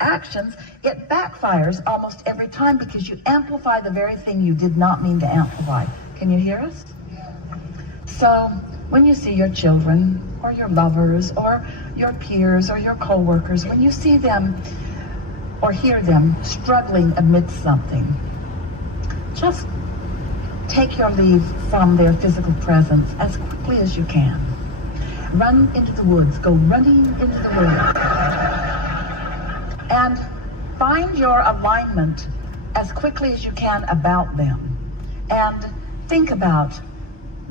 actions, it backfires almost every time because you amplify the very thing you did not mean to amplify. Can you hear us? So when you see your children or your lovers or your peers or your co-workers, when you see them or hear them struggling amidst something, just take your leave from their physical presence as quickly as you can. Run into the woods, go running into the woods. And find your alignment as quickly as you can about them. And think about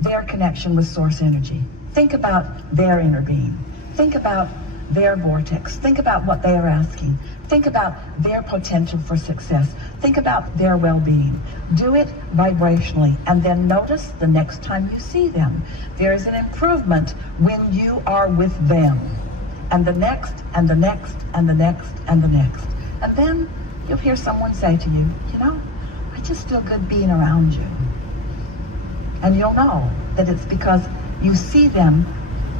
their connection with source energy. Think about their inner being. Think about their vortex. Think about what they are asking. Think about their potential for success. Think about their well-being. Do it vibrationally, and then notice the next time you see them. There is an improvement when you are with them. And the next, and the next, and the next, and the next. And then you'll hear someone say to you, you know, I just feel good being around you. And you'll know that it's because you see them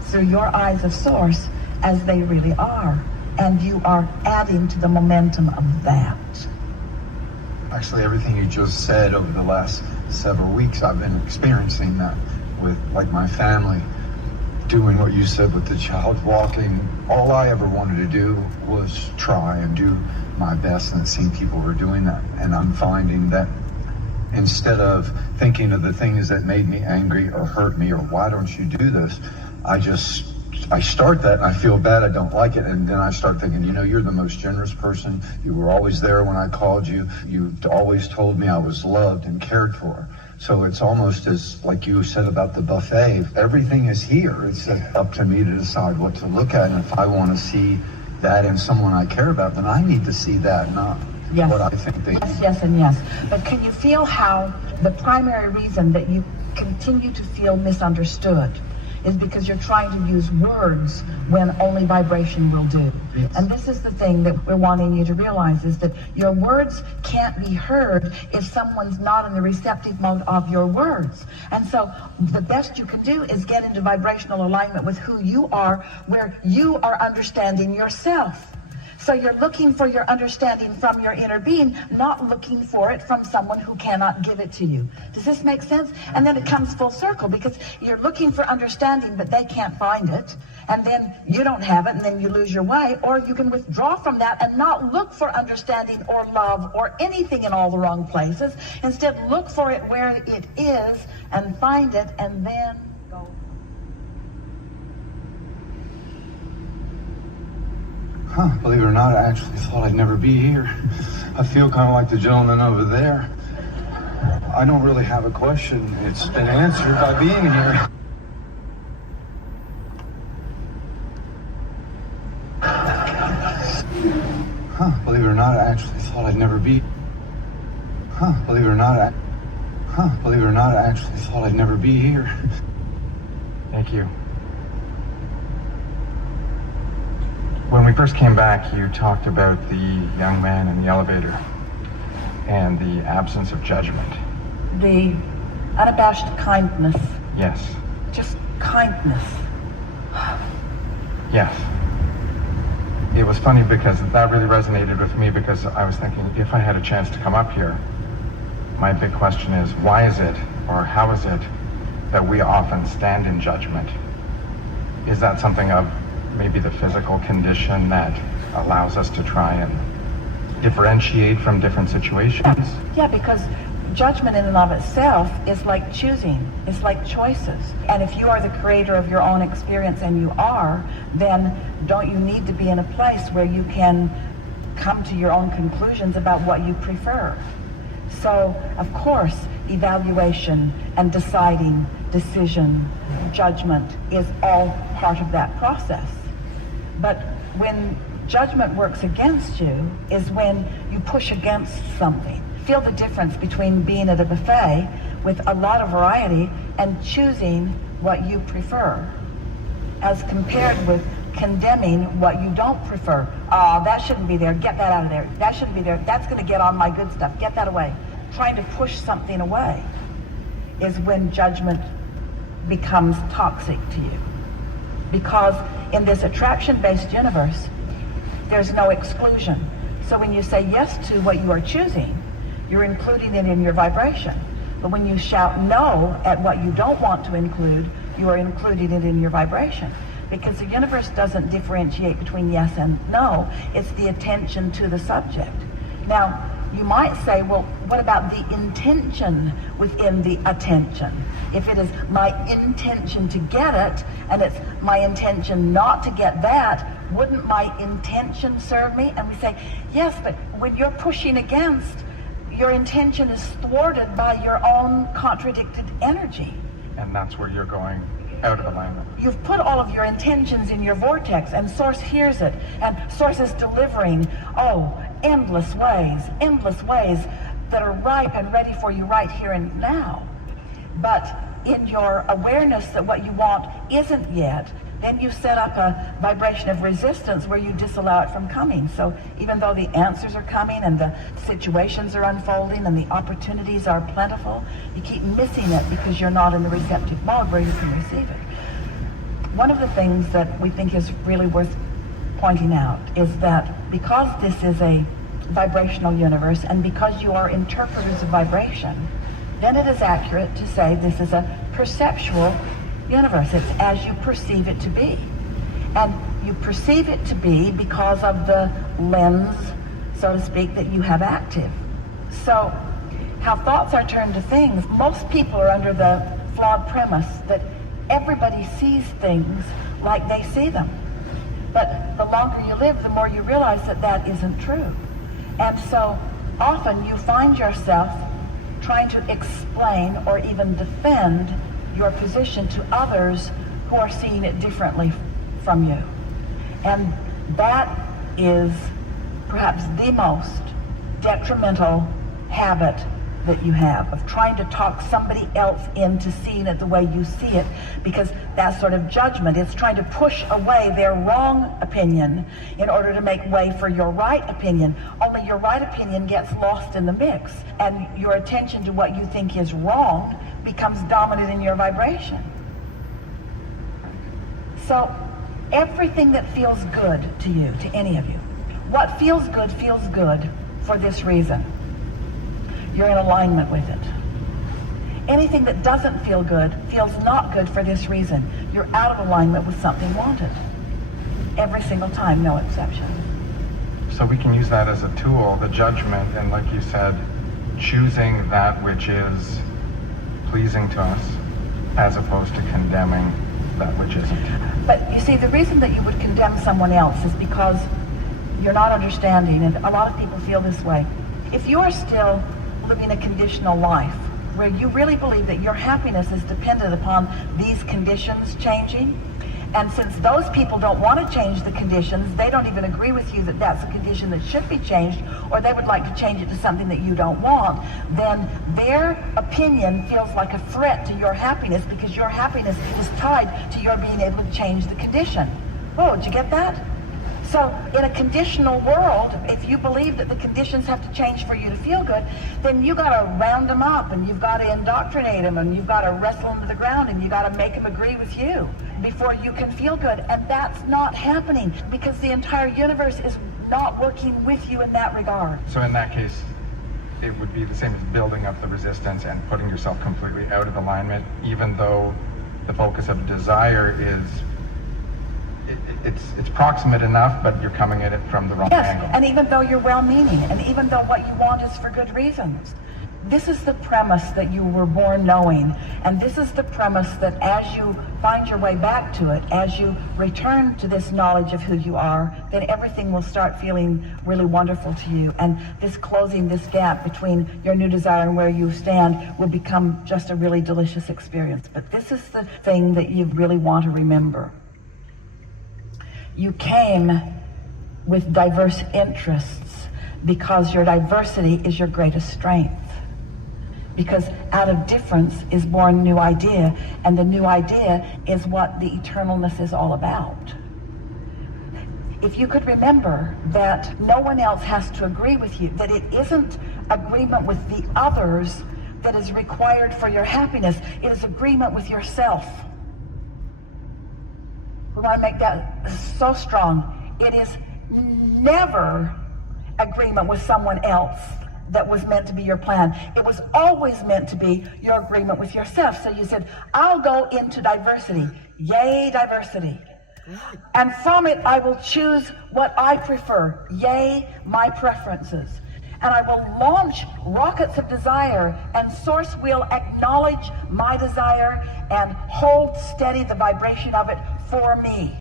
through your eyes of source as they really are. And you are adding to the momentum of that. Actually, everything you just said over the last several weeks, I've been experiencing that with like my family. Doing what you said with the child walking, all I ever wanted to do was try and do my best, and seeing people were doing that. And I'm finding that instead of thinking of the things that made me angry or hurt me or why don't you do this, I start that and I feel bad, I don't like it, and then I start thinking, you know, you're the most generous person. You were always there when I called you. You always told me I was loved and cared for. So it's almost as, like you said about the buffet, everything is here. It's up to me to decide what to look at. And if I want to see that in someone I care about, then I need to see that, not yes. what I think they Yes, yes, and yes. But can you feel how the primary reason that you continue to feel misunderstood is because you're trying to use words when only vibration will do. Yes. And this is the thing that we're wanting you to realize, is that your words can't be heard if someone's not in the receptive mode of your words. And so the best you can do is get into vibrational alignment with who you are, where you are understanding yourself. So you're looking for your understanding from your inner being, not looking for it from someone who cannot give it to you. Does this make sense? And then it comes full circle, because you're looking for understanding, but they can't find it. And then you don't have it, and then you lose your way. Or you can withdraw from that and not look for understanding or love or anything in all the wrong places. Instead, look for it where it is and find it, and then go. Believe it or not, I actually thought I'd never be here. I feel kind of like the gentleman over there. I don't really have a question. It's been answered by being here. Believe it or not, I actually thought I'd never be. Believe it or not, believe it or not, I actually thought I'd never be here. Thank you. When we first came back, you talked about the young man in the elevator and the absence of judgment. The unabashed kindness. Yes. Just kindness. Yes. It was funny because that really resonated with me, because I was thinking, if I had a chance to come up here, my big question is, why is it, or how is it, that we often stand in judgment? Is that something of maybe the physical condition that allows us to try and differentiate from different situations? Yeah, because judgment in and of itself is like choosing. It's like choices. And if you are the creator of your own experience, and you are, then don't you need to be in a place where you can come to your own conclusions about what you prefer? So, of course, evaluation and deciding, decision, judgment is all part of that process. But when judgment works against you is when you push against something. Feel the difference between being at a buffet with a lot of variety and choosing what you prefer, as compared with condemning what you don't prefer. Oh, that shouldn't be there. Get that out of there. That shouldn't be there. That's going to get on my good stuff. Get that away. Trying to push something away is when judgment becomes toxic to you. Because in this attraction-based universe, there's no exclusion. So when you say yes to what you are choosing, you're including it in your vibration. But when you shout no at what you don't want to include, you are including it in your vibration. Because the universe doesn't differentiate between yes and no. It's the attention to the subject. Now, you might say, well, what about the intention within the attention? If it is my intention to get it, and it's my intention not to get that, wouldn't my intention serve me? And we say, yes, but when you're pushing against, your intention is thwarted by your own contradicted energy. And that's where you're going out of alignment. You've put all of your intentions in your vortex, and Source hears it, and Source is delivering, endless ways that are ripe and ready for you right here and now. But in your awareness that what you want isn't yet, then you set up a vibration of resistance where you disallow it from coming. So even though the answers are coming and the situations are unfolding and the opportunities are plentiful, you keep missing it because you're not in the receptive mode where you can receive it. One of the things that we think is really worth pointing out is that because this is a vibrational universe and because you are interpreters of vibration, then it is accurate to say this is a perceptual universe. It's as you perceive it to be. And you perceive it to be because of the lens, so to speak, that you have active. So, how thoughts are turned to things, most people are under the flawed premise that everybody sees things like they see them. But the longer you live, the more you realize that that isn't true. And so often you find yourself trying to explain or even defend your position to others who are seeing it differently from you. And that is perhaps the most detrimental habit that you have, of trying to talk somebody else into seeing it the way you see it, because that sort of judgment, it's trying to push away their wrong opinion in order to make way for your right opinion. Only your right opinion gets lost in the mix, and your attention to what you think is wrong becomes dominant in your vibration. So everything that feels good to you, to any of you, what feels good for this reason. You're in alignment with it. Anything that doesn't feel good feels not good for this reason. You're out of alignment with something wanted. Every single time, no exception. So we can use that as a tool, the judgment, and like you said, choosing that which is pleasing to us as opposed to condemning that which isn't. But you see, the reason that you would condemn someone else is because you're not understanding, and a lot of people feel this way. If you are still living a conditional life where you really believe that your happiness is dependent upon these conditions changing, and since those people don't want to change the conditions, they don't even agree with you that that's a condition that should be changed, or they would like to change it to something that you don't want, then their opinion feels like a threat to your happiness because your happiness is tied to your being able to change the condition. Oh, did you get that? So in a conditional world, if you believe that the conditions have to change for you to feel good, then you got to round them up, and you've got to indoctrinate them, and you've got to wrestle them to the ground, and you got to make them agree with you before you can feel good. And that's not happening because the entire universe is not working with you in that regard. So in that case, it would be the same as building up the resistance and putting yourself completely out of alignment, even though the focus of desire is it's proximate enough, but you're coming at it from the wrong angle. And even though you're well-meaning, and even though what you want is for good reasons. This is the premise that you were born knowing, and this is the premise that as you find your way back to it, as you return to this knowledge of who you are, then everything will start feeling really wonderful to you, and this closing this gap between your new desire and where you stand will become just a really delicious experience. But this is the thing that you really want to remember. You came with diverse interests because your diversity is your greatest strength. Because out of difference is born new idea, and the new idea is what the eternalness is all about. If you could remember that no one else has to agree with you, that it isn't agreement with the others that is required for your happiness, it is agreement with yourself. We want to make that so strong. It is never agreement with someone else that was meant to be your plan. It was always meant to be your agreement with yourself. So you said, I'll go into diversity. Yay, diversity. And from it, I will choose what I prefer. Yay, my preferences. And I will launch rockets of desire, and Source will acknowledge my desire and hold steady the vibration of it for me.